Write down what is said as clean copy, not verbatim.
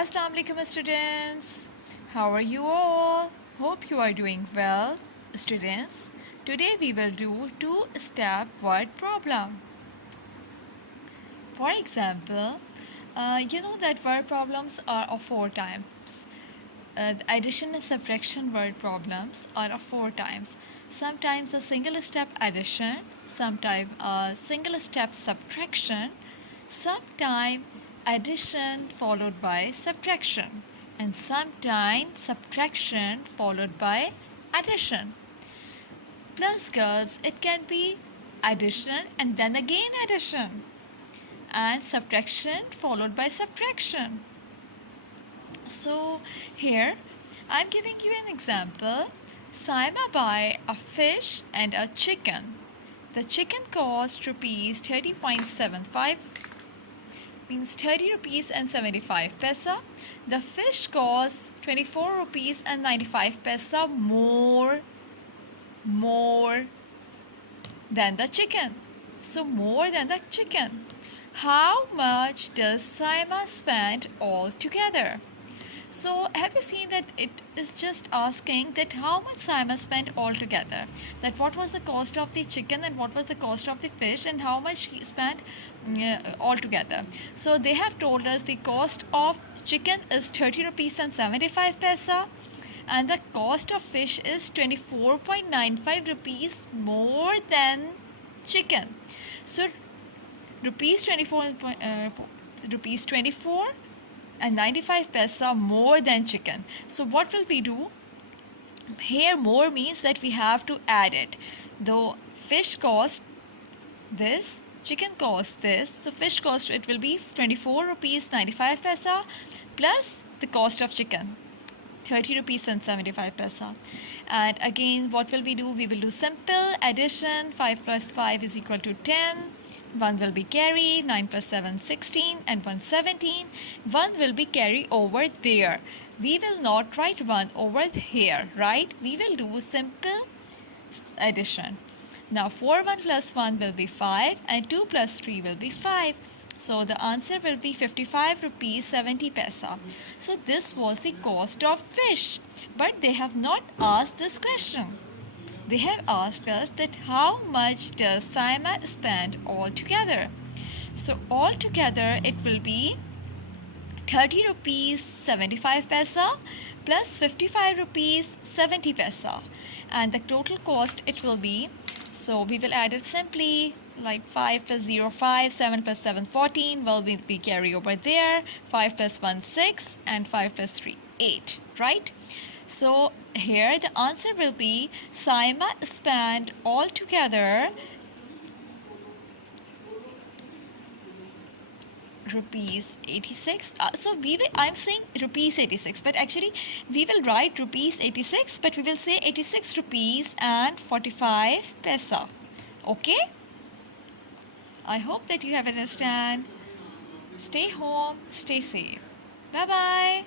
Assalamu alaikum students. How are you all? Hope you are doing well. Students, today we will do two-step word problem. For example, you know that word problems are of four types. The addition and subtraction word problems are of four types. Sometimes a single step addition, sometimes a single step subtraction, sometimes addition followed by subtraction, and sometimes subtraction followed by addition. Plus, girls, it can be addition and then again addition, and subtraction followed by subtraction. So here I'm giving you an example. Saima buy a fish and a chicken. The chicken cost rupees 30.75, means 30 rupees and 75 paisa. The fish costs 24 rupees and 95 paisa more than the chicken. So more than the chicken. How much does Saima spend altogether? So have you seen that it is just asking that how much Saima spent altogether? That what was the cost of the chicken and what was the cost of the fish and how much he spent altogether. So they have told us the cost of chicken is 30 rupees and 75 paisa and the cost of fish is 24.95 rupees more than chicken. So rupees 24 and 95 paisa more than chicken. So what will we do? Here more means that we have to add it. Though fish cost this, chicken cost this, so fish cost it will be 24 rupees 95 paisa plus the cost of chicken 30 rupees and 75 paisa. And again what will we do? We will do simple addition. 5 plus 5 is equal to 10. 1 will be carry, 9 plus 7 16 and 1 17. 1 will be carry over there. We will not write 1 over here, right? We will do simple addition. Now 4 1 plus 1 will be 5 and 2 plus 3 will be 5. So the answer will be 55 rupees 70 paisa. So this was the cost of fish. But they have not asked this question. They have asked us that how much does Saima spend altogether? So altogether it will be 30 rupees 75 paisa plus 55 rupees 70 paisa. And the total cost it will be, so we will add it simply like 5 plus 0 5, 7 plus 7 14, will be carry over there, 5 plus 1 6 and 5 plus 3 8, right? So here the answer will be Saima spent altogether rupees 86. So I'm saying rupees 86, but actually we will write rupees 86, but we will say 86 rupees and 45 paisa. Okay? I hope that you have understand. Stay home, stay safe. Bye bye.